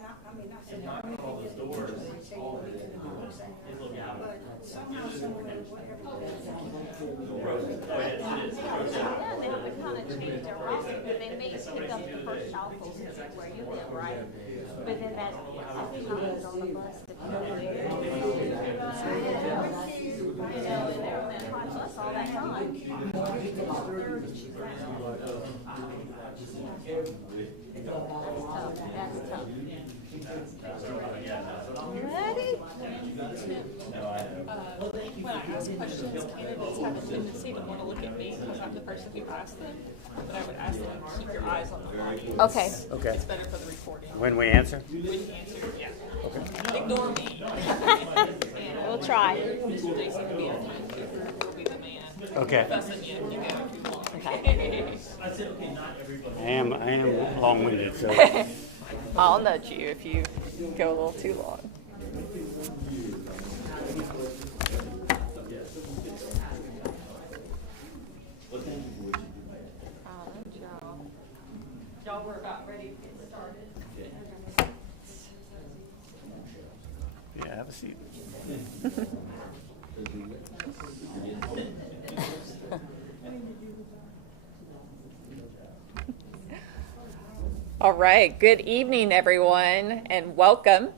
I mean, I said, I don't know if you just say you wait to the doors, but somehow, somewhere, whatever. Yeah, they have to kind of change their roster, but they may pick up the first outpost where you live, right? But then that comes on the bus to pick up the and they're on that hot bus all that time. That's tough. Ready? When I ask questions, candidates have a tendency to want to look at me because I'm the person who asked them. But I would ask them to keep your eyes on the audience. Okay. Okay. It's better for the recording. When we answer? When you answer, yeah. Okay. Ignore me. We'll try. Mr. Jason will be our timekeeper. Will be the man. Okay. Fussing you if you go too long. Okay. I am long-winded, so. I'll nudge you if you go a little too long. Y'all were about ready to get started. Yeah, have a seat. All right. Good evening, everyone, and welcome.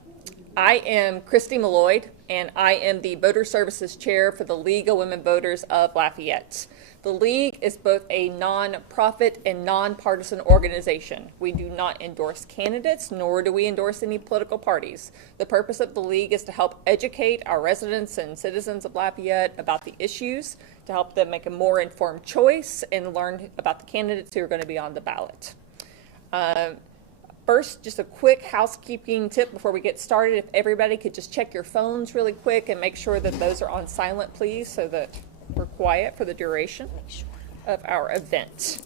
I am Christy Malloyd, and I am the Voter Services Chair for the League of Women Voters of Lafayette. The League is both a non-profit and nonpartisan organization. We do not endorse candidates, nor do we endorse any political parties. The purpose of the League is to help educate our residents and citizens of Lafayette about the issues, to help them make a more informed choice, and learn about the candidates who are going to be on the ballot. First, just a quick housekeeping tip before we get started. If everybody could just check your phones really quick and make sure that those are on silent, please, so that we're quiet for the duration of our event.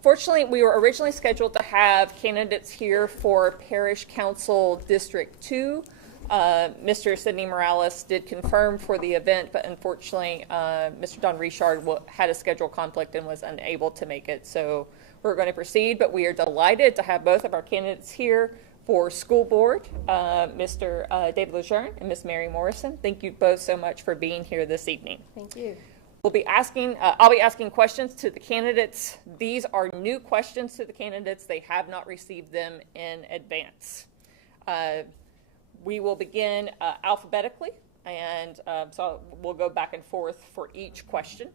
Fortunately, we were originally scheduled to have candidates here for Parish Council District 2. Mr. Sidney Morales did confirm for the event, but unfortunately, Mr. Don Richard had a schedule conflict and was unable to make it. So we're going to proceed, but we are delighted to have both of our candidates here for school board, Mr. David Lejeune and Ms. Mary Morrison. Thank you both so much for being here this evening. Thank you. We'll be asking, I'll be asking questions to the candidates. These are new questions to the candidates. They have not received them in advance. We will begin alphabetically, and so we'll go back and forth for each question.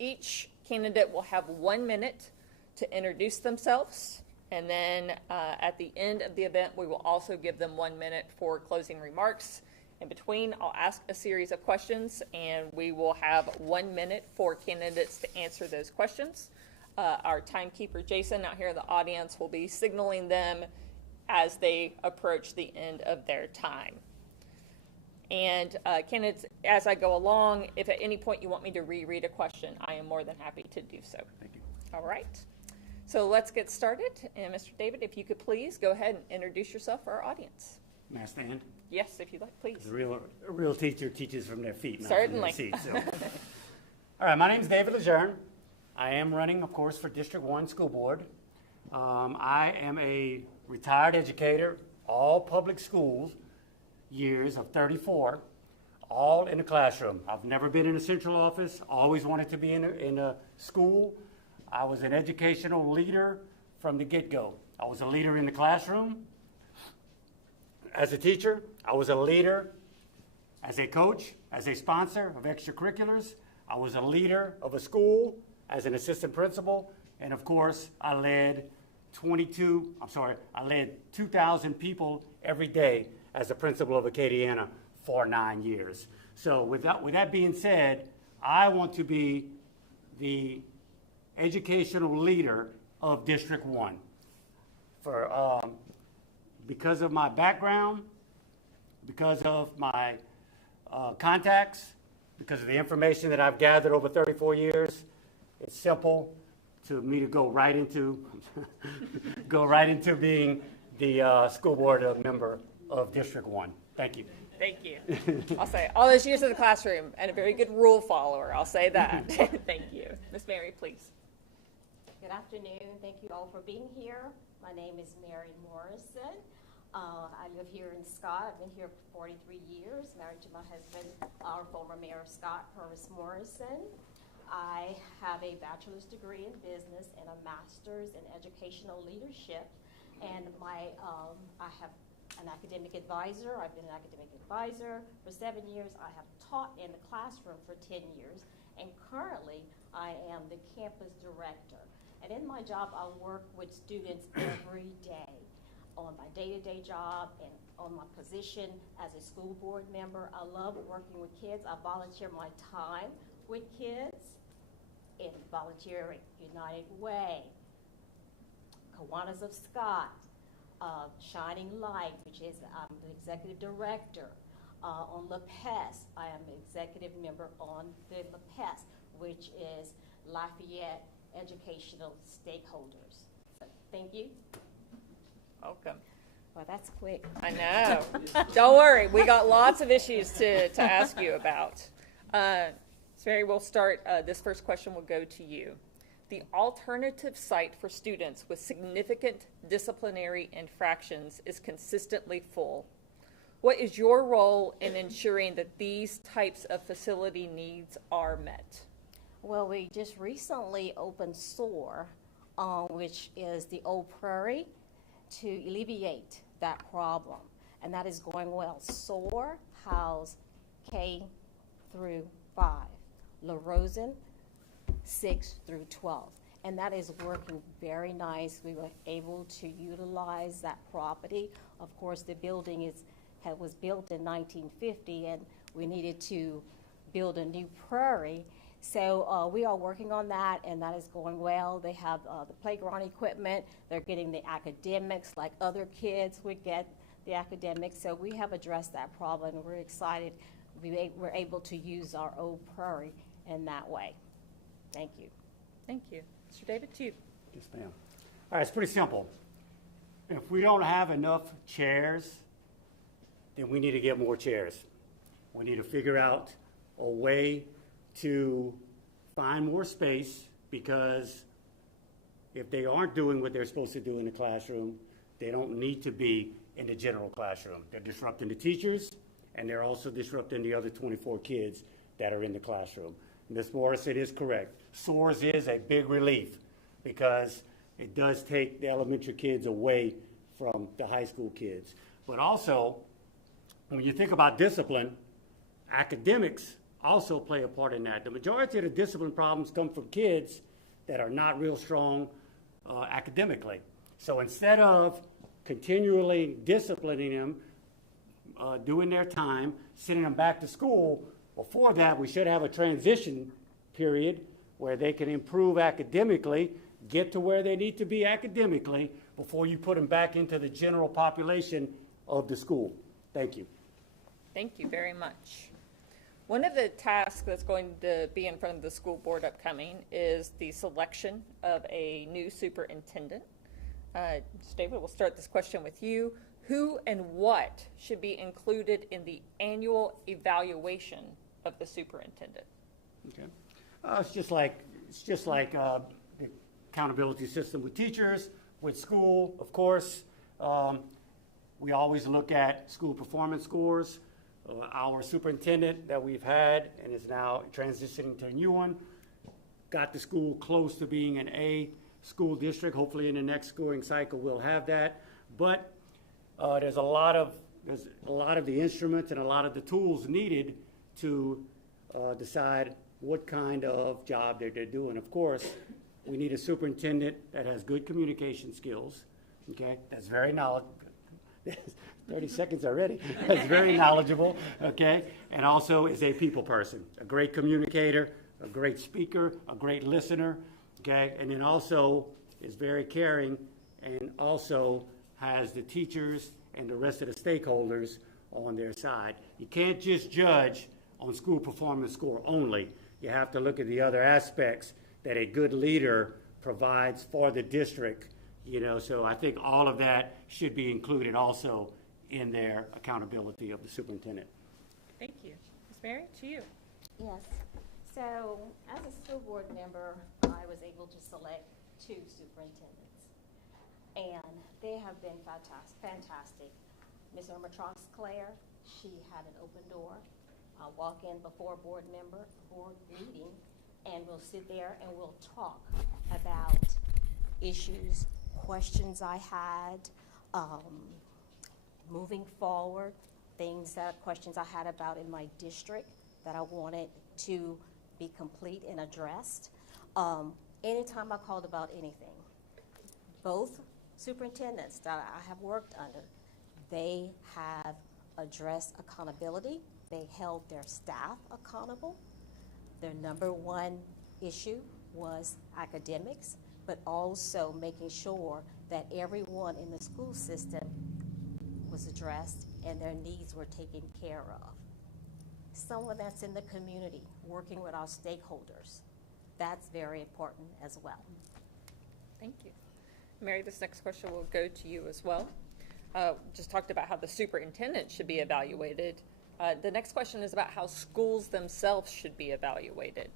Each candidate will have 1 minute to introduce themselves, and then at the end of the event, we will also give them 1 minute for closing remarks. In between, I'll ask a series of questions, and we will have 1 minute for candidates to answer those questions. Our timekeeper, Jason, out here in the audience, will be signaling them as they approach the end of their time. And candidates, as I go along, if at any point you want me to reread a question, I am more than happy to do so. Thank you. All right. So let's get started. And Mr. David, if you could please go ahead and introduce yourself for our audience. May I stand? Yes, if you'd like, please. A real teacher teaches from their feet, not Certainly. from their seats. So. All right, my name is David Lejeune. I am running, of course, for District 1 School Board. I am a retired educator, all public schools, years of 34, all in the classroom. I've never been in a central office, always wanted to be in a school. I was an educational leader from the get-go. I was a leader in the classroom. As a teacher, I was a leader as a coach, as a sponsor of extracurriculars. I was a leader of a school as an assistant principal. And of course, I led 2,000 people every day as a principal of Acadiana for 9 years. So with that being said, I want to be the educational leader of District 1. Because of my background, because of my contacts, because of the information that I've gathered over 34 years, it's simple to me to go right into being the school board member of District 1. Thank you. Thank you. I'll say all those years in the classroom and a very good rule follower. I'll say that. Thank you. Ms. Mary, please. Good afternoon. Thank you all for being here. My name is Mary Morrison. I live here in Scott. I've been here for 43 years, married to my husband, our former Mayor of Scott, Parish Morrison. I have a bachelor's degree in business and a master's in educational leadership. And I have an academic advisor. I've been an academic advisor for 7 years. I have taught in the classroom for 10 years. And currently, I am the campus director. And in my job, I work with students every day on my day-to-day job and on my position as a school board member. I love working with kids. I volunteer my time with kids in Volunteer United Way, Kiwanis of Scott, Shining Light, which is I'm the executive director. On LaPes, I am an executive member on the LaPes, which is Lafayette Educational Stakeholders. So, thank you. Welcome. Well, that's quick. I know. Don't worry. We got lots of issues to ask you about. Mary, we'll start. This first question will go to you. The alternative site for students with significant disciplinary infractions is consistently full. What is your role in ensuring that these types of facility needs are met? Well, we just recently opened SOAR, which is the Old Prairie, to alleviate that problem, and that is going well. SOAR house K through 5, La Rosen 6 through 12, and that is working very nice. We were able to utilize that property. Of course, the building was built in 1950, and we needed to build a new prairie. So we are working on that, and that is going well. They have the playground equipment. They're getting the academics like other kids would get the academics. So we have addressed that problem, and we're excited we're able to use our old prairie in that way. Thank you. Thank you. Mr. David, to you. Yes, ma'am. All right, it's pretty simple. If we don't have enough chairs, then we need to get more chairs. We need to figure out a way to find more space, because if they aren't doing what they're supposed to do in the classroom, they don't need to be in the general classroom. They're disrupting the teachers, and they're also disrupting the other 24 kids that are in the classroom. Ms. Morrison is correct. SOARS is a big relief, because it does take the elementary kids away from the high school kids. But also, when you think about discipline, academics also play a part in that. The majority of the discipline problems come from kids that are not real strong academically. So instead of continually disciplining them, doing their time, sending them back to school, before that we should have a transition period where they can improve academically, get to where they need to be academically, before you put them back into the general population of the school. Thank you. Thank you very much. One of the tasks that's going to be in front of the school board upcoming is the selection of a new superintendent. Mr. David, we'll start this question with you. Who and what should be included in the annual evaluation of the superintendent? Okay. It's just like the accountability system with teachers, with school, of course. We always look at school performance scores. Our superintendent that we've had and is now transitioning to a new one got the school close to being an A school district. Hopefully in the next scoring cycle we'll have that. But there's a lot of the instruments and a lot of the tools needed to decide what kind of job they're doing. Of course, we need a superintendent that has good communication skills, okay, that's very knowledgeable. 30 seconds already. That's very knowledgeable, okay, and also is a people person, a great communicator, a great speaker, a great listener, okay, and then also is very caring and also has the teachers and the rest of the stakeholders on their side. You can't just judge on school performance score only. You have to look at the other aspects that a good leader provides for the district, you know, so I think all of that should be included also in their accountability of the superintendent. Thank you. Ms. Mary, to you. Yes. So as a school board member, I was able to select 2 superintendents. And they have been fantastic. Ms. Irma Troxclair, she had an open door. I'll walk in before a board meeting, and we'll sit there and we'll talk about issues, questions I had, moving forward, questions I had about in my district that I wanted to be complete and addressed. Anytime I called about anything, both superintendents that I have worked under, they have addressed accountability. They held their staff accountable. Their number one issue was academics, but also making sure that everyone in the school system was addressed and their needs were taken care of. Someone that's in the community, working with our stakeholders, that's very important as well. Thank you. Mary, this next question will go to you as well. Just talked about how the superintendent should be evaluated. The next question is about how schools themselves should be evaluated.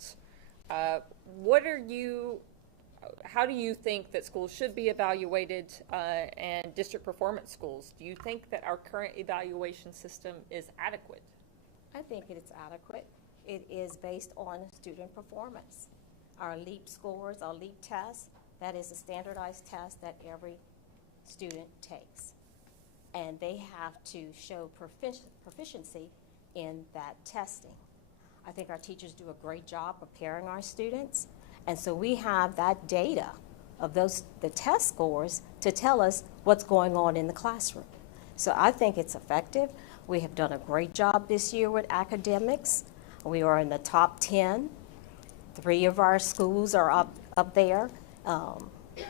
How do you think that schools should be evaluated and district performance schools? Do you think that our current evaluation system is adequate? I think it is adequate. It is based on student performance. Our LEAP scores, our LEAP tests, that is a standardized test that every student takes. And they have to show proficiency in that testing. I think our teachers do a great job preparing our students. And so we have that data of the test scores to tell us what's going on in the classroom. So I think it's effective. We have done a great job this year with academics. We are in the top 10. 3 of our schools are up there.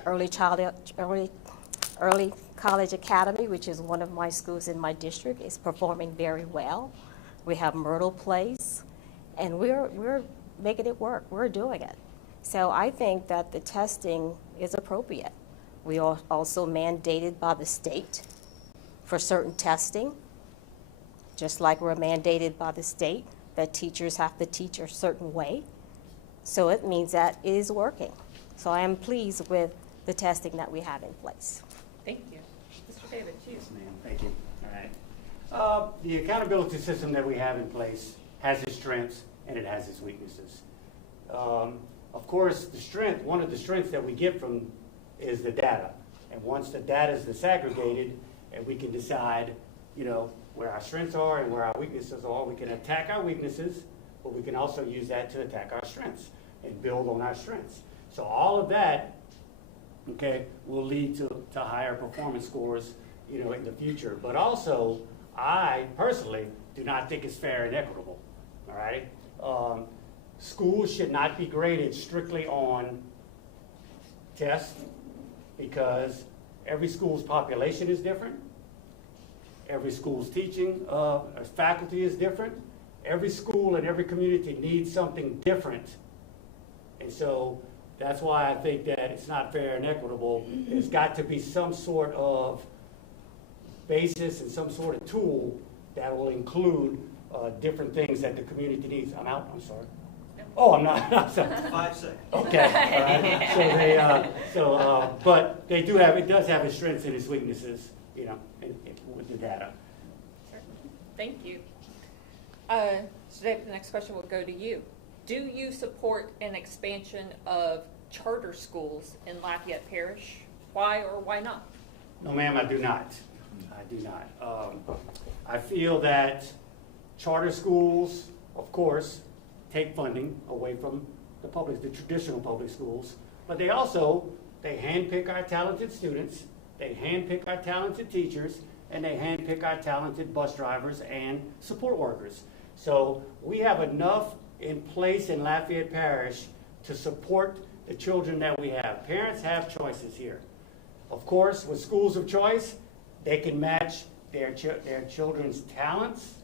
Early College Academy, which is one of my schools in my district, is performing very well. We have Myrtle Place, and we're making it work. We're doing it. So I think that the testing is appropriate. We are also mandated by the state for certain testing, just like we're mandated by the state that teachers have to teach a certain way. So it means that it is working. So I am pleased with the testing that we have in place. Thank you. Mr. David, to you. Yes, ma'am. Thank you. All right. The accountability system that we have in place has its strengths and it has its weaknesses. Of course, one of the strengths that we get from is the data. And once the data is disaggregated and we can decide, where our strengths are and where our weaknesses are, we can attack our weaknesses, but we can also use that to attack our strengths and build on our strengths. So all of that, will lead to higher performance scores, in the future. But also, I personally do not think it's fair and equitable. All right. Schools should not be graded strictly on tests because every school's population is different. Every school's teaching faculty is different. Every school and every community needs something different. And so that's why I think that it's not fair and equitable. There's got to be some sort of basis and some sort of tool that will include different things that the community needs. I'm out, I'm sorry. Oh, I'm not. I'm sorry. 5 seconds. Okay. All right. But it does have its strengths and its weaknesses, with the data. Thank you. So David, the next question will go to you. Do you support an expansion of charter schools in Lafayette Parish? Why or why not? No, ma'am, I do not. I do not. I feel that charter schools, of course, take funding away from the traditional public schools, but they handpick our talented students, they handpick our talented teachers, and they handpick our talented bus drivers and support workers. So we have enough in place in Lafayette Parish to support the children that we have. Parents have choices here. Of course, with schools of choice, they can match their children's talents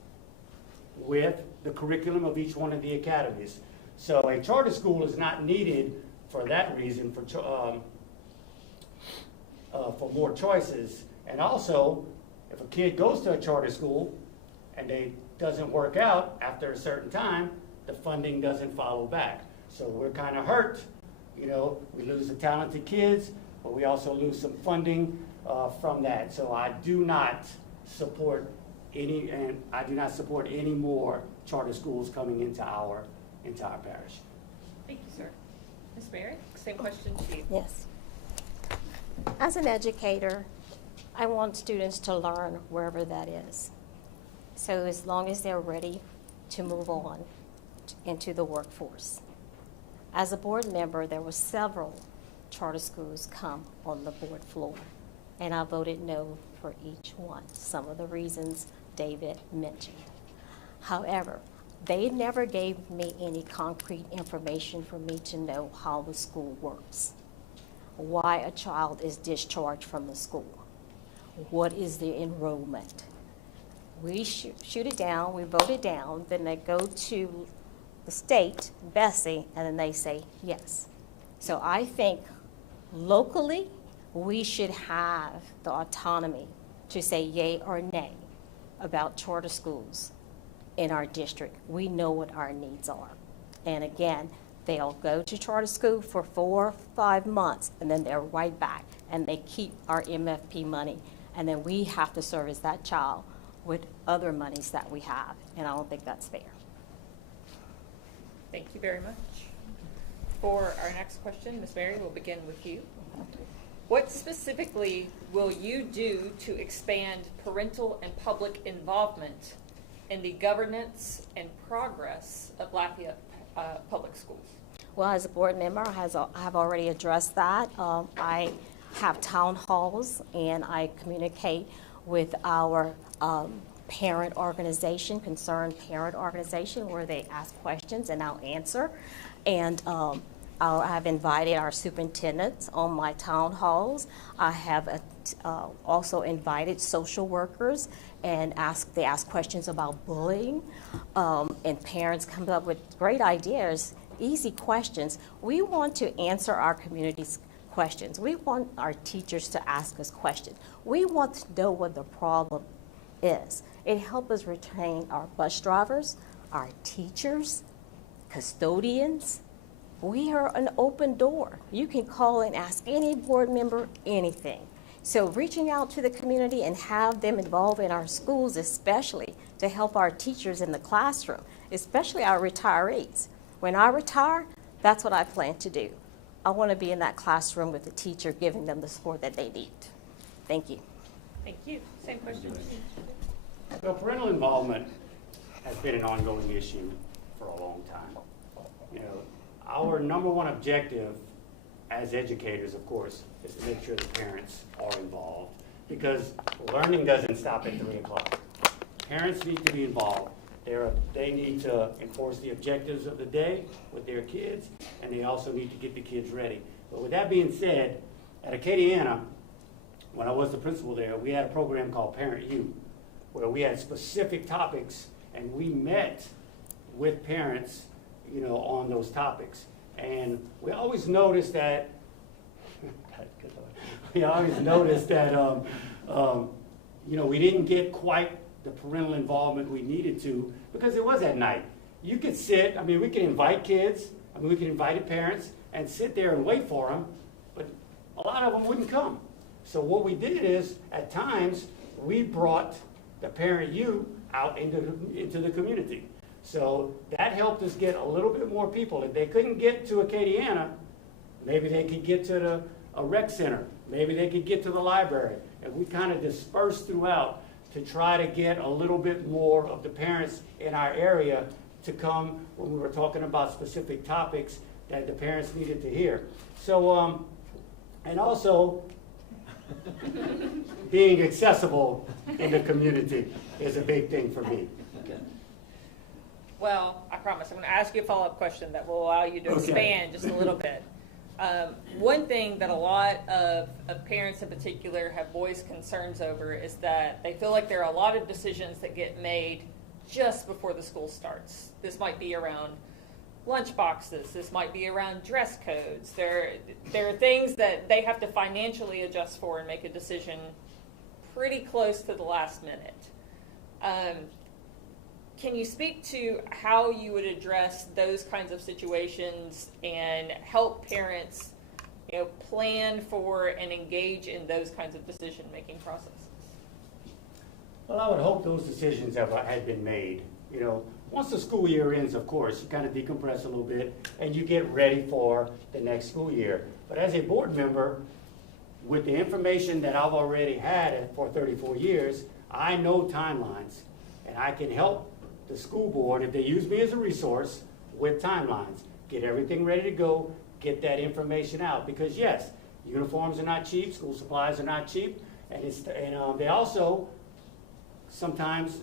with the curriculum of each one of the academies. So a charter school is not needed for that reason, for more choices. And also, if a kid goes to a charter school and it doesn't work out after a certain time, the funding doesn't follow back. So we're kind of hurt You know, we lose the talented kids, but we also lose some funding from that. So I do not support any more charter schools coming into our parish. Thank you, sir. Ms. Mary, same question to you. Yes. As an educator, I want students to learn wherever that is. So as long as they're ready to move on into the workforce. As a board member, there were several charter schools come on the board floor, and I voted no for each one. Some of the reasons David mentioned. However, they never gave me any concrete information for me to know how the school works, why a child is discharged from the school, what is the enrollment. We shoot it down, we vote it down, then they go to the state, Bessie, and then they say yes. So I think locally, we should have the autonomy to say yay or nay about charter schools in our district. We know what our needs are. And again, they'll go to charter school for 4 or 5 months, and then they're right back, and they keep our MFP money. And then we have to service that child with other monies that we have, and I don't think that's fair. Thank you very much. For our next question, Ms. Mary, we'll begin with you. What specifically will you do to expand parental and public involvement in the governance and progress of Lafayette Public Schools? Well, as a board member, I have already addressed that. I have town halls, and I communicate with our parent organization, concerned parent organization, where they ask questions and I'll answer. And I've invited our superintendents on my town halls. I have also invited social workers, and they ask questions about bullying, and parents come up with great ideas, easy questions. We want to answer our community's questions. We want our teachers to ask us questions. We want to know what the problem is. It helps us retain our bus drivers, our teachers, custodians. We are an open door. You can call and ask any board member anything. So reaching out to the community and have them involved in our schools, especially to help our teachers in the classroom, especially our retirees. When I retire, that's what I plan to do. I want to be in that classroom with the teacher, giving them the support that they need. Thank you. Thank you. Same question to you. So parental involvement has been an ongoing issue for a long time. You know, our number one objective as educators, of course, is to make sure the parents are involved, because learning doesn't stop at 3 o'clock. Parents need to be involved. They need to enforce the objectives of the day with their kids, and they also need to get the kids ready. But with that being said, at Acadiana, when I was the principal there, we had a program called Parent U, where we had specific topics, and we met with parents, you know, on those topics. And we always noticed that, you know, we didn't get quite the parental involvement we needed to, because it was at night. You could sit, I mean, we could invite kids, I mean, we could invite parents and sit there and wait for them, but a lot of them wouldn't come. So what we did is, at times, we brought the Parent U out into the community. So that helped us get a little bit more people. If they couldn't get to Acadiana, maybe they could get to a rec center. Maybe they could get to the library. And we kind of dispersed throughout to try to get a little bit more of the parents in our area to come when we were talking about specific topics that the parents needed to hear. So, and also, being accessible in the community is a big thing for me. Well, I promise, I'm going to ask you a follow-up question that will allow you to expand just a little bit. One thing that a lot of parents in particular have voiced concerns over is that they feel like there are a lot of decisions that get made just before the school starts. This might be around lunch boxes. This might be around dress codes. There are things that they have to financially adjust for and make a decision pretty close to the last minute. can you speak to how you would address those kinds of situations and help parents, plan for and engage in those kinds of decision-making processes? Well, I would hope those decisions had been made. Once the school year ends, of course, you kind of decompress a little bit and you get ready for the next school year. But as a board member, with the information that I've already had for 34 years, I know timelines, and I can help the school board, if they use me as a resource, with timelines. Get everything ready to go, get that information out, because yes, uniforms are not cheap, school supplies are not cheap, and they also, sometimes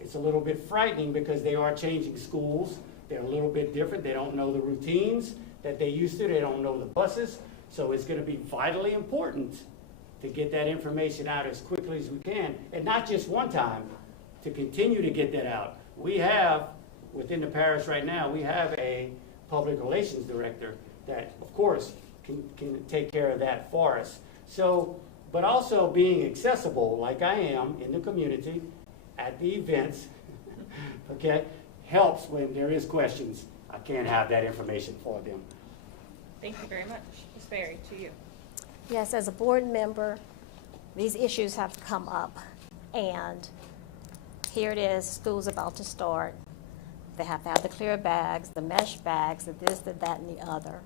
it's a little bit frightening because they are changing schools. They're a little bit different. They don't know the routines that they used to. They don't know the buses. So it's going to be vitally important to get that information out as quickly as we can, and not just one time, to continue to get that out. We have, within the parish right now, we have a public relations director that, of course, can take care of that for us. So, but also being accessible, like I am in the community, at the events, okay, helps when there is questions. I can't have that information for them. Thank you very much. Ms. Berry, to you. Yes, as a board member, these issues have come up, and here it is, school's about to start. They have to have the clear bags, the mesh bags, the this, the that, and the other.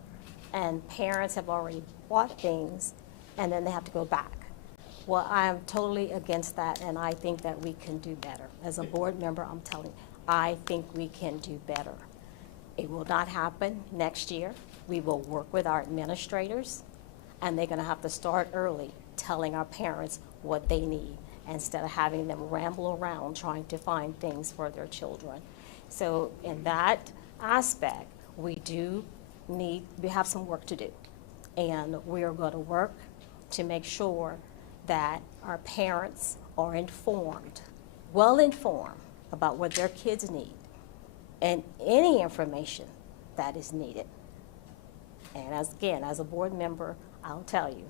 And parents have already bought things, and then they have to go back. Well, I'm totally against that, and I think that we can do better. As a board member, I'm telling you, I think we can do better. It will not happen next year. We will work with our administrators, and they're going to have to start early telling our parents what they need instead of having them ramble around trying to find things for their children. So in that aspect, we have some work to do. And we are going to work to make sure that our parents are informed, well informed about what their kids need and any information that is needed. And as a board member, I'll tell you,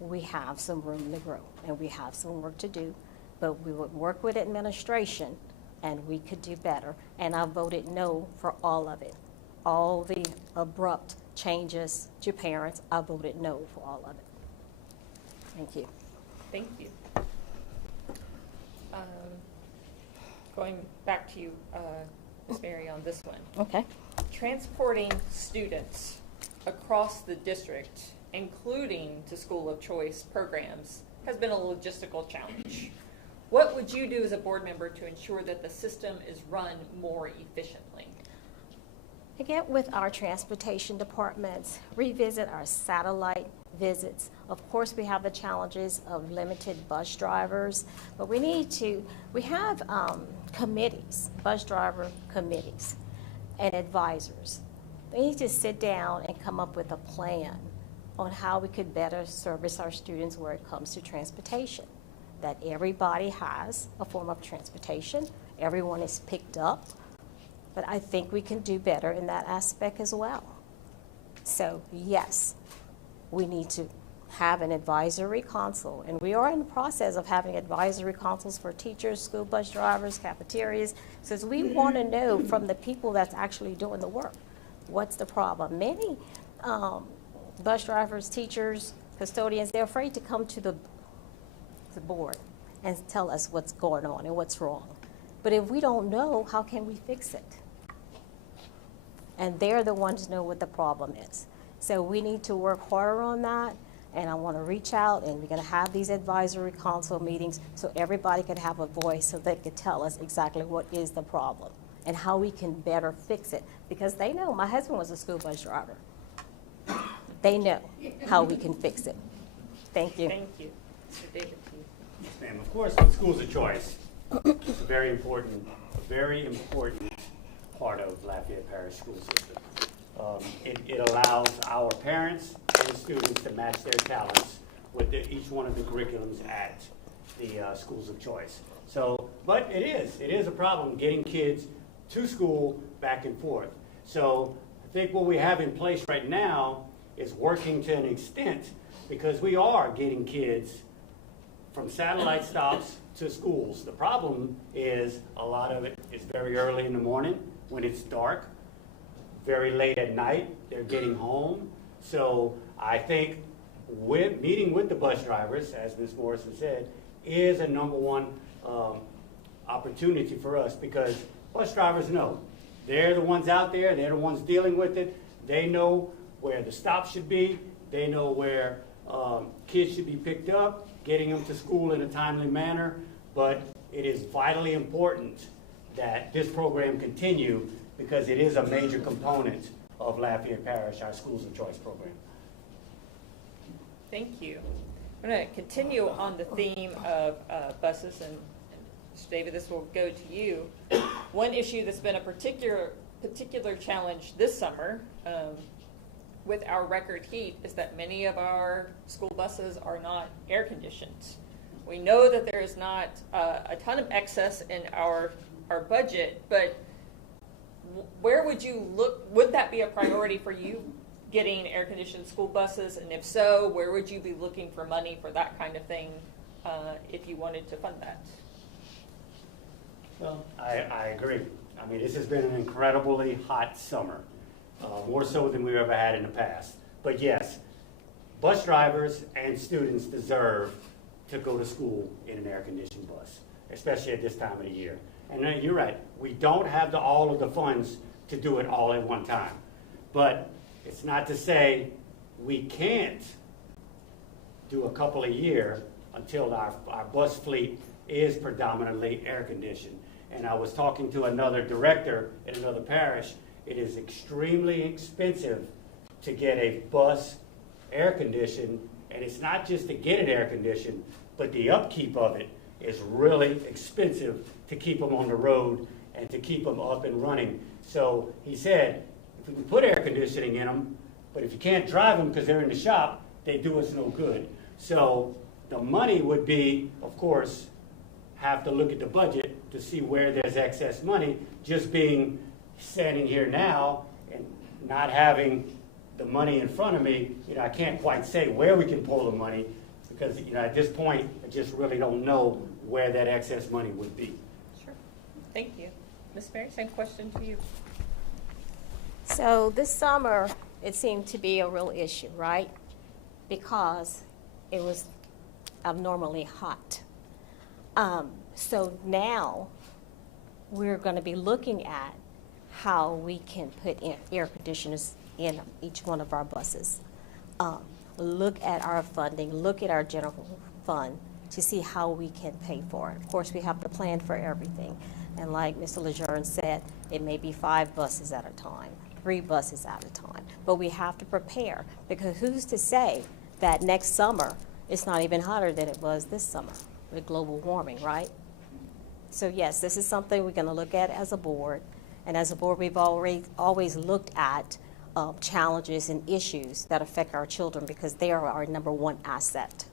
we have some room to grow and we have some work to do, but we would work with administration and we could do better. And I voted no for all of it. All the abrupt changes to parents, I voted no for all of it. Thank you. Thank you. Going back to you, Ms. Berry, on this one. Okay. Transporting students across the district, including to school of choice programs, has been a logistical challenge. What would you do as a board member to ensure that the system is run more efficiently? To get with our transportation departments, revisit our satellite visits. Of course, we have the challenges of limited bus drivers, but we have committees, bus driver committees and advisors. They need to sit down and come up with a plan on how we could better service our students where it comes to transportation. That everybody has a form of transportation, everyone is picked up, but I think we can do better in that aspect as well. So yes, we need to have an advisory council, and we are in the process of having advisory councils for teachers, school bus drivers, cafeterias, since we want to know from the people that's actually doing the work, what's the problem. Many bus drivers, teachers, custodians, they're afraid to come to the board and tell us what's going on and what's wrong. But if we don't know, how can we fix it? And they're the ones who know what the problem is. So we need to work harder on that, and I want to reach out, and we're going to have these advisory council meetings so everybody can have a voice so they can tell us exactly what is the problem and how we can better fix it. Because they know, my husband was a school bus driver. They know how we can fix it. Thank you. Thank you. Mr. David, to you. Yes, ma'am. Of course, the schools of choice. It's a very important part of Lafayette Parish school system. It allows our parents and students to match their talents with each one of the curriculums at the schools of choice. So, but it is a problem getting kids to school back and forth. So I think what we have in place right now is working to an extent, because we are getting kids from satellite stops to schools. The problem is a lot of it is very early in the morning when it's dark, very late at night, they're getting home. So I think meeting with the bus drivers, as Ms. Morrison said, is a number one opportunity for us, because bus drivers know. They're the ones out there, they're the ones dealing with it. They know where the stop should be. They know where kids should be picked up, getting them to school in a timely manner. But it is vitally important that this program continue, because it is a major component of Lafayette Parish, our Schools of Choice program. Thank you. I'm going to continue on the theme of buses, and Mr. David, this will go to you. One issue that's been a particular challenge this summer with our record heat is that many of our school buses are not air conditioned. We know that there is not a ton of excess in our budget, but where would you look? Would that be a priority for you, getting air-conditioned school buses? And if so, where would you be looking for money for that kind of thing if you wanted to fund that? Well, I agree. I mean, this has been an incredibly hot summer, more so than we've ever had in the past. But yes, bus drivers and students deserve to go to school in an air-conditioned bus, especially at this time of the year. And you're right, we don't have all of the funds to do it all at one time. But it's not to say we can't do a couple a year until our bus fleet is predominantly air-conditioned. And I was talking to another director in another parish. It is extremely expensive to get a bus air-conditioned, and it's not just to get it air-conditioned, but the upkeep of it is really expensive to keep them on the road and to keep them up and running. So he said, if we can put air conditioning in them, but if you can't drive them because they're in the shop, they do us no good. So the money would be, of course, have to look at the budget to see where there's excess money. Just being standing here now and not having the money in front of me, I can't quite say where we can pull the money, because at this point, I just really don't know where that excess money would be. Sure. Thank you. Ms. Mary, same question to you. So this summer, it seemed to be a real issue, right? Because it was abnormally hot. So now we're going to be looking at how we can put in air conditioners in each one of our buses. Look at our funding, look at our general fund to see how we can pay for it. Of course, we have to plan for everything. And like Mr. Lejeune said, it may be 5 buses at a time, 3 buses at a time. But we have to prepare, because who's to say that next summer it's not even hotter than it was this summer with global warming, right? So yes, this is something we're going to look at as a board. And as a board, we've always looked at challenges and issues that affect our children, because they are our number one asset.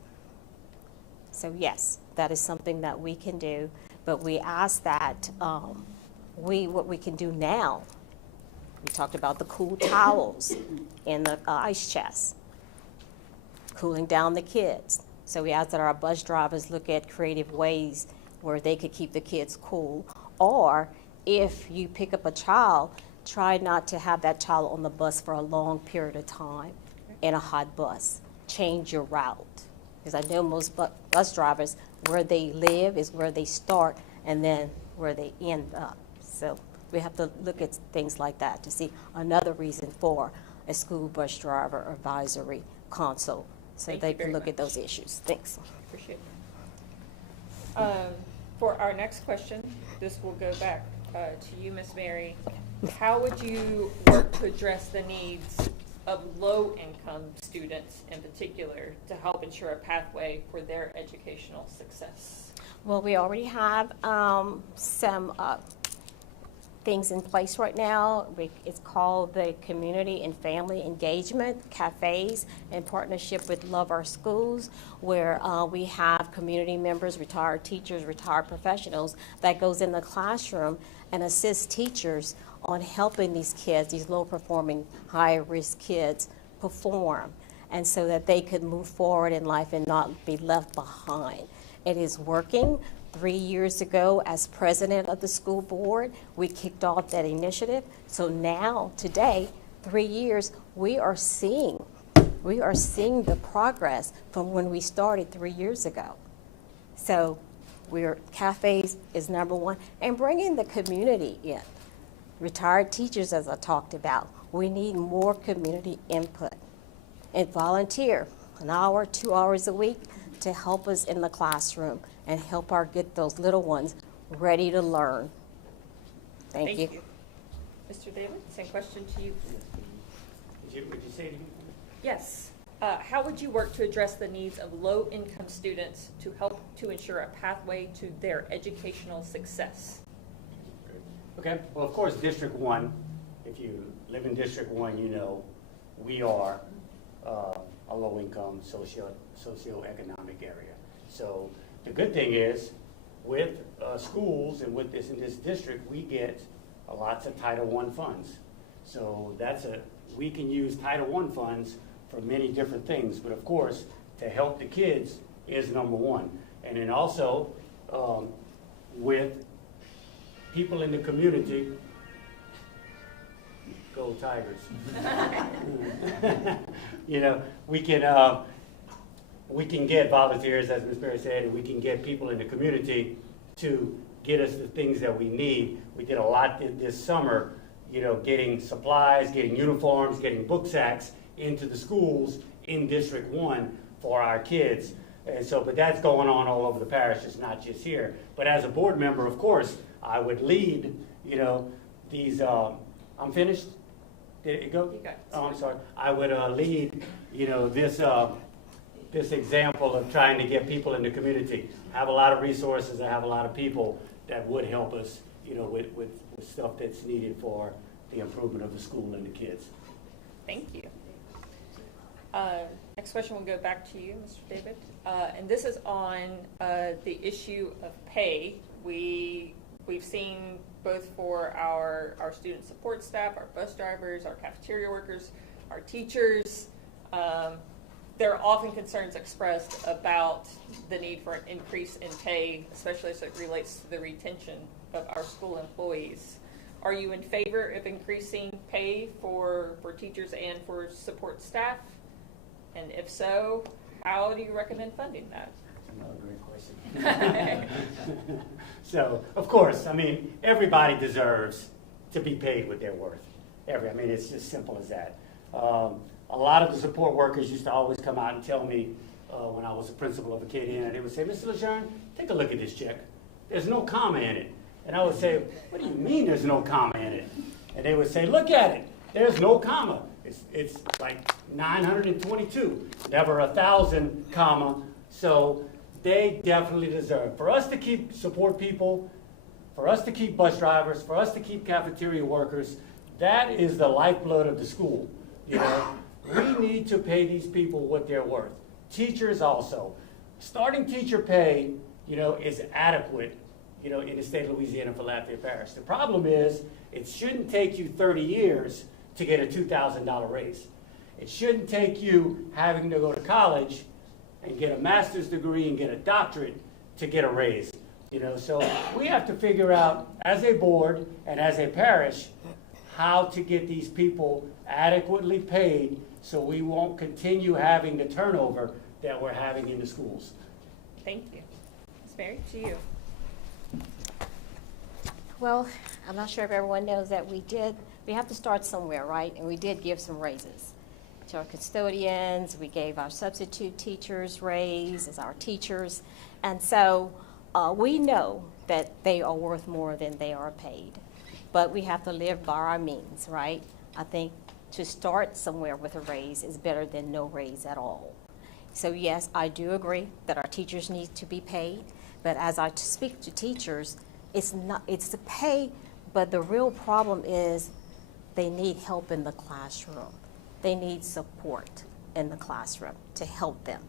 So yes, that is something that we can do, but we ask that what we can do now. We talked about the cool towels in the ice chest, cooling down the kids. So we ask that our bus drivers look at creative ways where they could keep the kids cool. Or if you pick up a child, try not to have that child on the bus for a long period of time in a hot bus. Change your route. Because I know most bus drivers, where they live is where they start and then where they end up. So we have to look at things like that to see another reason for a school bus driver advisory council, so they can look at those issues. Thanks. Appreciate it. For our next question, this will go back to you, Ms. Mary. How would you work to address the needs of low-income students in particular to help ensure a pathway for their educational success? Well, we already have some things in place right now. It's called the Community and Family Engagement Cafes, in partnership with Love Our Schools, where we have community members, retired teachers, retired professionals that goes in the classroom and assist teachers on helping these kids, these low-performing, high-risk kids, perform, and so that they could move forward in life and not be left behind. It is working. 3 years ago, as president of the school board, we kicked off that initiative. So now, today, 3 years, we are seeing the progress from when we started 3 years ago. So cafes is number one, and bringing the community in. Retired teachers, as I talked about, we need more community input. And volunteer, an hour, 2 hours a week to help us in the classroom and help get those little ones ready to learn. Thank you. Mr. David, same question to you. Would you say it again? Yes. How would you work to address the needs of low-income students to help to ensure a pathway to their educational success? Okay, well, of course, District 1, if you live in District 1, you know we are a low-income socioeconomic area. So the good thing is, with schools and with in this district, we get lots of Title I funds. So we can use Title I funds for many different things, but of course, to help the kids is number one. And then also, with people in the community, go Tigers. You know, we can get volunteers, as Ms. Perry said, and we can get people in the community to get us the things that we need. We did a lot this summer, you know, getting supplies, getting uniforms, getting book sacks into the schools in District 1 for our kids. And so, but that's going on all over the parish, it's not just here. But as a board member, of course, I would lead, you know, these, I'm finished? Did it go? You got it. Oh, I'm sorry. I would lead, you know, this example of trying to get people in the community. I have a lot of resources, I have a lot of people that would help us, you know, with stuff that's needed for the improvement of the school and the kids. Thank you. Next question will go back to you, Mr. David. And this is on the issue of pay. We've seen both for our student support staff, our bus drivers, our cafeteria workers, our teachers, there are often concerns expressed about the need for an increase in pay, especially as it relates to the retention of our school employees. Are you in favor of increasing pay for teachers and for support staff? And if so, how do you recommend funding that? Another great question. So, of course, I mean, everybody deserves to be paid what they're worth. I mean, it's just simple as that. A lot of the support workers used to always come out and tell me when I was a principal of a KD, and they would say, Mr. Lejeune, take a look at this check. There's no comma in it. And I would say, what do you mean there's no comma in it? And they would say, look at it. There's no comma. It's like 922, never 1,000 comma. So they definitely deserve. For us to keep support people, for us to keep bus drivers, for us to keep cafeteria workers, that is the lifeblood of the school. You know, we need to pay these people what they're worth. Teachers also. Starting teacher pay, you know, is adequate, you know, in the state of Louisiana for Lafayette Parish. The problem is it shouldn't take you 30 years to get a $2,000 raise. It shouldn't take you having to go to college and get a master's degree and get a doctorate to get a raise. You know, so we have to figure out as a board and as a parish how to get these people adequately paid so we won't continue having the turnover that we're having in the schools. Thank you. Ms. Mary, to you. Well, I'm not sure if everyone knows that we have to start somewhere, right? And we did give some raises to our custodians. We gave our substitute teachers raises, our teachers. And so we know that they are worth more than they are paid. But we have to live by our means, right? I think to start somewhere with a raise is better than no raise at all. So yes, I do agree that our teachers need to be paid. But as I speak to teachers, it's the pay, but the real problem is they need help in the classroom. They need support in the classroom to help them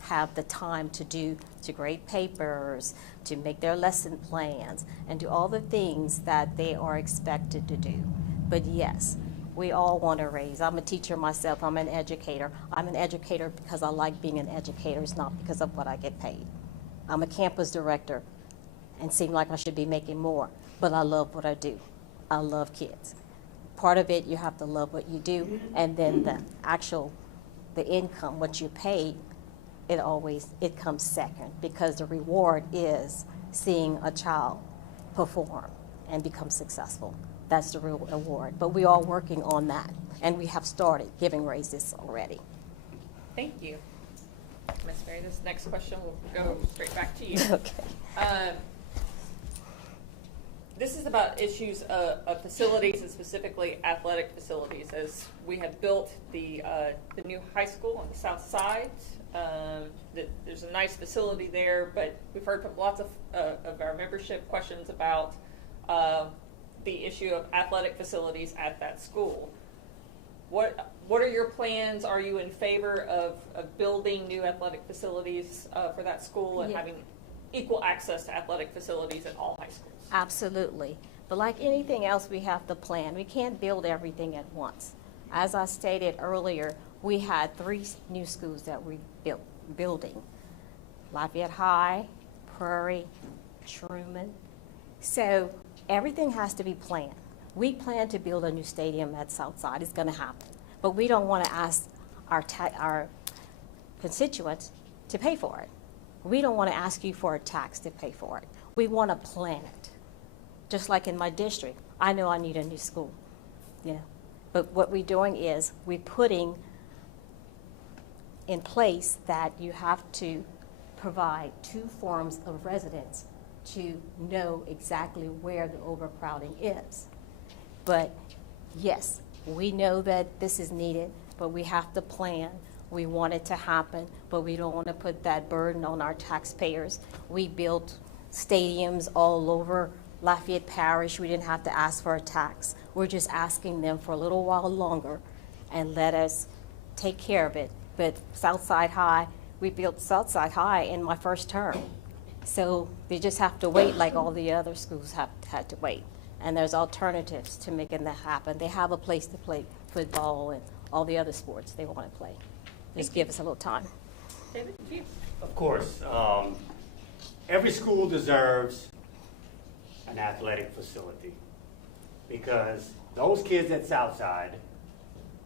have the time to grade papers, to make their lesson plans, and do all the things that they are expected to do. But yes, we all want to raise. I'm a teacher myself. I'm an educator. I'm an educator because I like being an educator. It's not because of what I get paid. I'm a campus director and seem like I should be making more, but I love what I do. I love kids. Part of it, you have to love what you do, and then the income, what you pay, it comes second, because the reward is seeing a child perform and become successful. That's the real reward. But we are working on that, and we have started giving raises already. Thank you. Ms. Mary, this next question will go straight back to you. Okay. This is about issues of facilities, and specifically athletic facilities. As we have built the new high school on the south side, there's a nice facility there, but we've heard from lots of our membership questions about the issue of athletic facilities at that school. What are your plans? Are you in favor of building new athletic facilities for that school and having equal access to athletic facilities at all high schools? Absolutely. But like anything else, we have to plan. We can't build everything at once. As I stated earlier, we had 3 new schools that we building. Lafayette High, Prairie, Truman. So everything has to be planned. We plan to build a new stadium at Southside. It's going to happen. But we don't want to ask our constituents to pay for it. We don't want to ask you for a tax to pay for it. We want to plan it. Just like in my district, I know I need a new school. But what we're doing is we're putting in place that you have to provide 2 forms of residence to know exactly where the overcrowding is. But yes, we know that this is needed, but we have to plan. We want it to happen, but we don't want to put that burden on our taxpayers. We built stadiums all over Lafayette Parish. We didn't have to ask for a tax. We're just asking them for a little while longer and let us take care of it. But Southside High, we built Southside High in my first term. So they just have to wait like all the other schools have had to wait. And there's alternatives to making that happen. They have a place to play football and all the other sports they want to play. Just give us a little time. David, to you. Of course, every school deserves an athletic facility, because those kids at Southside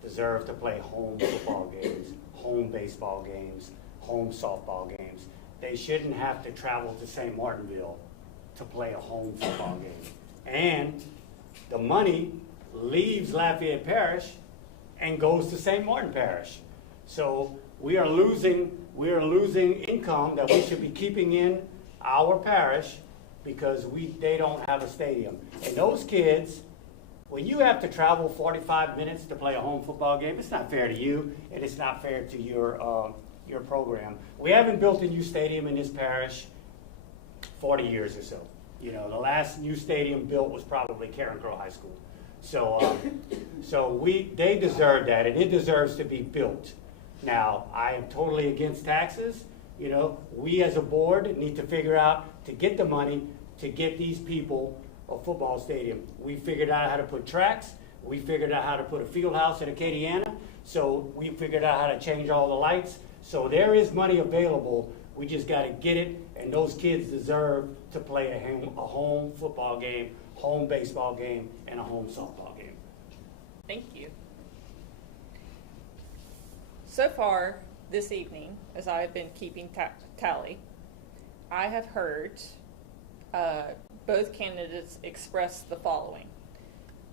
deserve to play home football games, home baseball games, home softball games. They shouldn't have to travel to St. Martinville to play a home football game. And the money leaves Lafayette Parish and goes to St. Martin Parish. So we are losing income that we should be keeping in our parish because they don't have a stadium. And those kids, when you have to travel 45 minutes to play a home football game, it's not fair to you, and it's not fair to your program. We haven't built a new stadium in this parish 40 years or so. The last new stadium built was probably Karen Crow High School. So, they deserve that, and it deserves to be built. Now, I am totally against taxes. We as a board need to figure out to get the money to get these people a football stadium. We figured out how to put tracks. We figured out how to put a field house at Acadiana. So we figured out how to change all the lights. So there is money available. We just got to get it, and those kids deserve to play a home football game, home baseball game, and a home softball game. Thank you. So far this evening, as I have been keeping tally, I have heard both candidates express the following: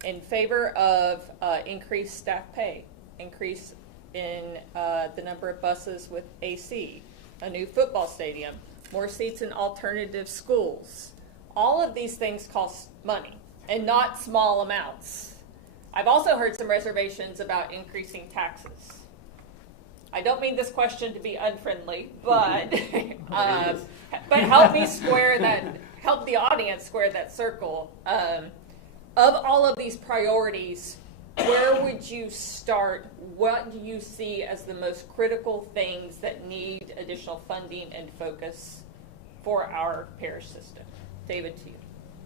in favor of increased staff pay, increase in the number of buses with AC, a new football stadium, more seats in alternative schools. All of these things cost money, and not small amounts. I've also heard some reservations about increasing taxes. I don't mean this question to be unfriendly, but but help the audience square that circle. Of all of these priorities, where would you start? What do you see as the most critical things that need additional funding and focus for our parish system? David, to you.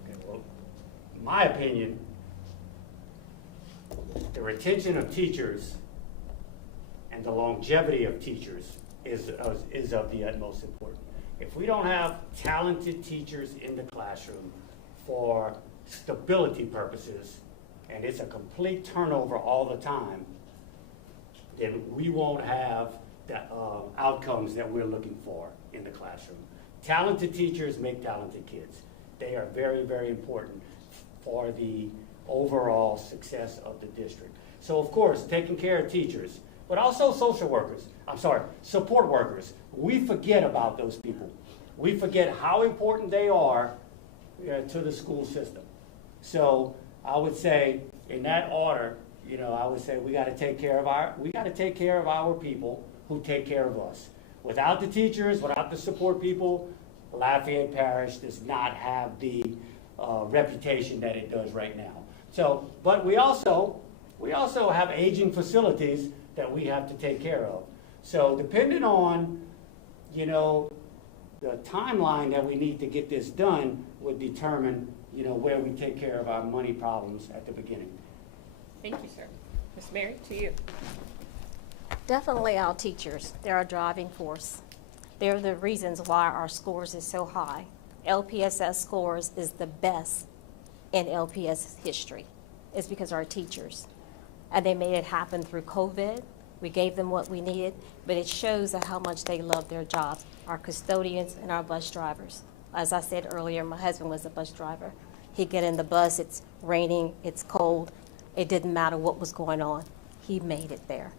Okay, well, in my opinion, the retention of teachers and the longevity of teachers is of the utmost importance. If If we don't have talented teachers in the classroom for stability purposes, and it's a complete turnover all the time, then we won't have the outcomes that we're looking for in the classroom. Talented teachers make talented kids. They are very, very important for the overall success of the district. So of course, taking care of teachers, but also support workers. We forget about those people. We forget how important they are to the school system. So I would say, in that order, I would say we got to take care of our people who take care of us. Without the teachers, without the support people, Lafayette Parish does not have the reputation that it does right now. So, but we also have aging facilities that we have to take care of. So depending on, the timeline that we need to get this done would determine, where we take care of our money problems at the beginning. Thank you, sir. Ms. Mary, to you. Definitely our teachers. They're our driving force. They're the reasons why our scores is so high. LPSS scores is the best in LPS history. It's because of our teachers. And they made it happen through COVID. We gave them what we needed, but it shows how much they love their jobs. Our custodians and our bus drivers. As I said earlier, my husband was a bus driver. He'd get in the bus, it's raining, it's cold. It didn't matter what was going on. He made it there.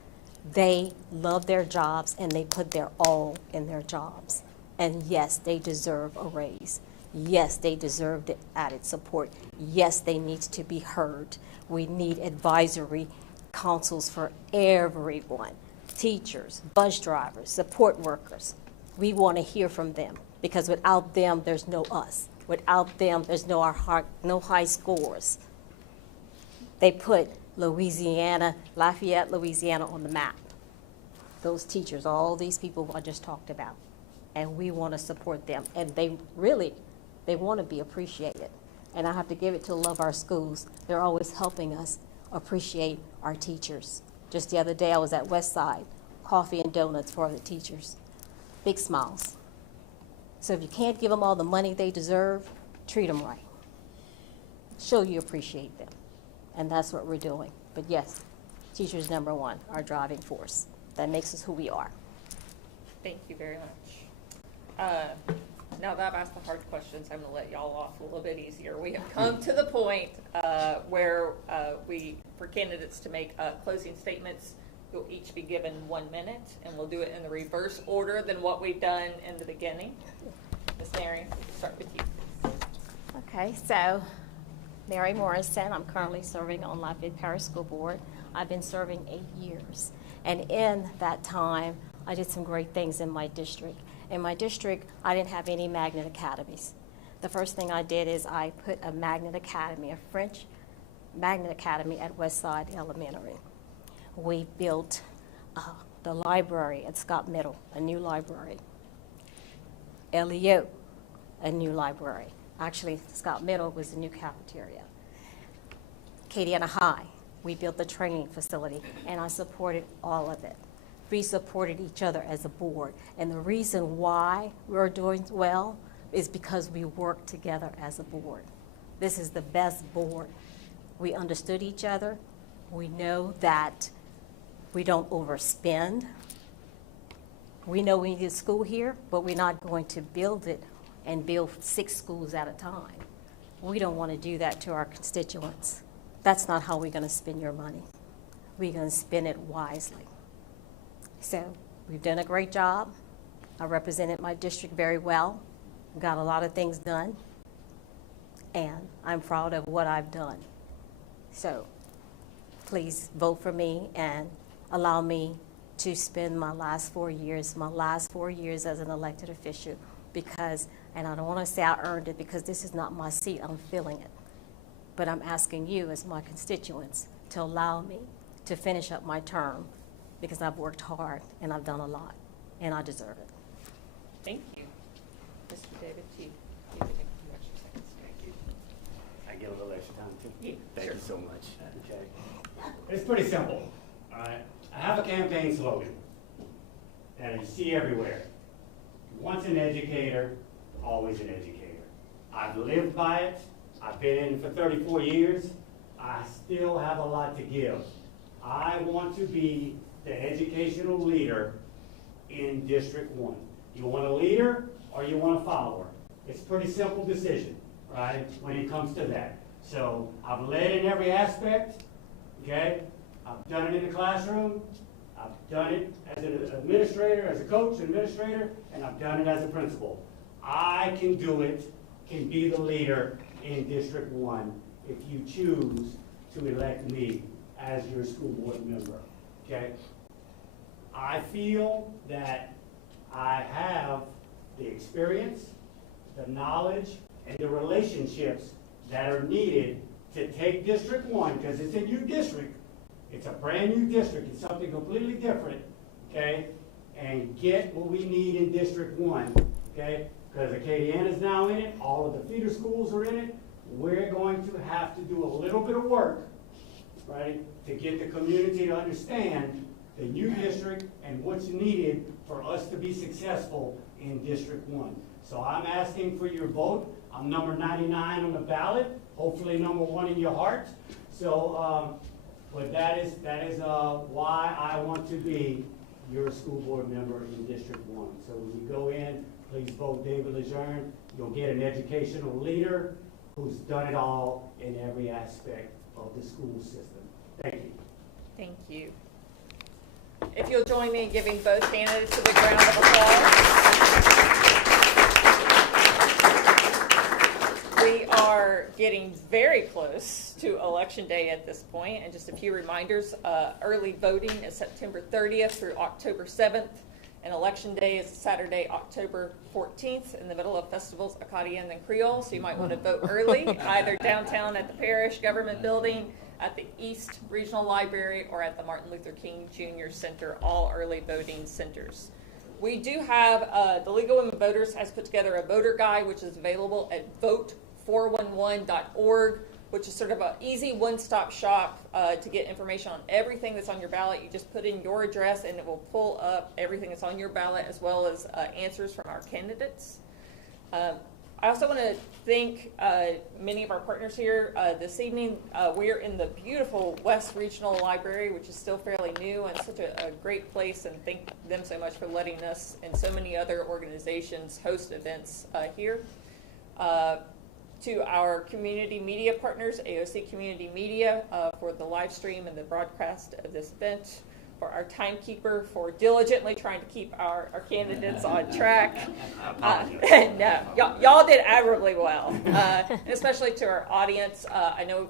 They love their jobs and they put their all in their jobs. And yes, they deserve a raise. Yes, they deserve the added support. Yes, they need to be heard. We need advisory councils for everyone. Teachers, bus drivers, support workers. We want to hear from them because without them, there's no us. Without them, there's no high scores. They put Lafayette, Louisiana on the map. Those teachers, all these people I just talked about. And we want to support them. And they want to be appreciated. And I have to give it to Love Our Schools. They're always helping us appreciate our teachers. Just the other day I was at Westside, coffee and donuts for the teachers. Big smiles. So if you can't give them all the money they deserve, treat them right. Show you appreciate them. And that's what we're doing. But yes, teachers number one, our driving force. That makes us who we are. Thank you very much. Now that I've asked the hard questions, I'm going to let y'all off a little bit easier. We have come to the point where for candidates to make closing statements, you'll each be given 1 minute, and we'll do it in the reverse order than what we've done in the beginning. Ms. Mary, we'll start with you. Okay, so Mary Morrison, I'm currently serving on Lafayette Parish School Board. I've been serving 8 years. And in that time, I did some great things in my district. In my district, I didn't have any magnet academies. The first thing I did is I put a magnet academy, a French magnet academy at Westside Elementary. We built the library at Scott Middle, a new library. LEO, a new library. Actually, Scott Middle was a new cafeteria. Acadiana High, we built the training facility, and I supported all of it. We supported each other as a board, and the reason why we're doing well is because we work together as a board. This is the best board. We understood each other. We know that we don't overspend. We know we need a school here, but we're not going to build it and build 6 schools at a time. We don't want to do that to our constituents. That's not how we're going to spend your money. We're going to spend it wisely. So we've done a great job. I represented my district very well, got a lot of things done, and I'm proud of what I've done. So please vote for me and allow me to spend my last 4 years as an elected official because, and I don't want to say I earned it because this is not my seat, I'm filling it. But I'm asking you as my constituents to allow me to finish up my term because I've worked hard and I've done a lot and I deserve it. Thank you. Mr. David T. You can take a few extra seconds. Thank you. I get a little extra time too? Yeah, Thank sure. you so much. Okay. It's pretty simple, all right? I have a campaign slogan that you see everywhere. once an educator, always an educator. I've lived by it. I've been in for 34 years. I still have a lot to give. I want to be the educational leader in District 1. You want a leader or you want a follower? It's a pretty simple decision, right, when it comes to that. So I've led in every aspect, okay? I've done it in the classroom. I've done it as an administrator, as a coach, administrator, and I've done it as a principal. I can do it, can be the leader in District 1 if you choose to elect me as your school board member, okay? I feel that I have the experience, the knowledge, and the relationships that are needed to take District 1, because it's a new district. It's a brand new district. It's something completely different, okay? And get what we need in District 1, okay? Because Acadiana is now in it. All of the feeder schools are in it. We're going to have to do a little bit of work, right, to get the community to understand the new district and what's needed for us to be successful in District 1. So I'm asking for your vote. I'm number 99 on the ballot, hopefully number 1 in your heart. So, but that is why I want to be your school board member in District 1. So when you go in, please vote David Lejeune. You'll get an educational leader who's done it all in every aspect of the school system. Thank you. Thank you. If you'll join me in giving both candidates a big round of applause. We are getting very close to Election Day at this point, and just a few reminders. Early voting is September 30th through October 7th, and Election Day is Saturday, October 14th, in the middle of festivals, Acadian and Creole, so you might want to vote early, either downtown at the Parish Government Building, at the East Regional Library, or at the Martin Luther King Jr. Center, all early voting centers. We do have, the League of Women Voters has put together a voter guide, which is available at vote411.org, which is sort of an easy one-stop shop to get information on everything that's on your ballot. You just put in your address and it will pull up everything that's on your ballot, as well as answers from our candidates. I also want to thank many of our partners here this evening. We're in the beautiful West Regional Library, which is still fairly new and such a great place, and thank them so much for letting us and so many other organizations host events here. To our community media partners, AOC Community Media, for the live stream and the broadcast of this event, for our timekeeper for diligently trying to keep our candidates on track. No, y'all did admirably well, and especially to our audience. I know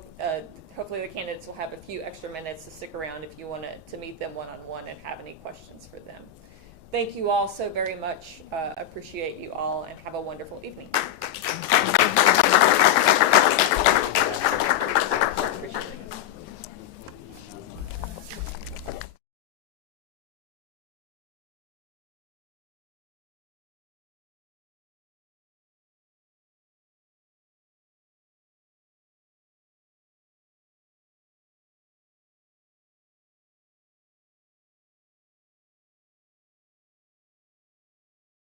hopefully the candidates will have a few extra minutes to stick around if you want to meet them one-on-one and have any questions for them. Thank you all so very much. Appreciate you all, and have a wonderful evening.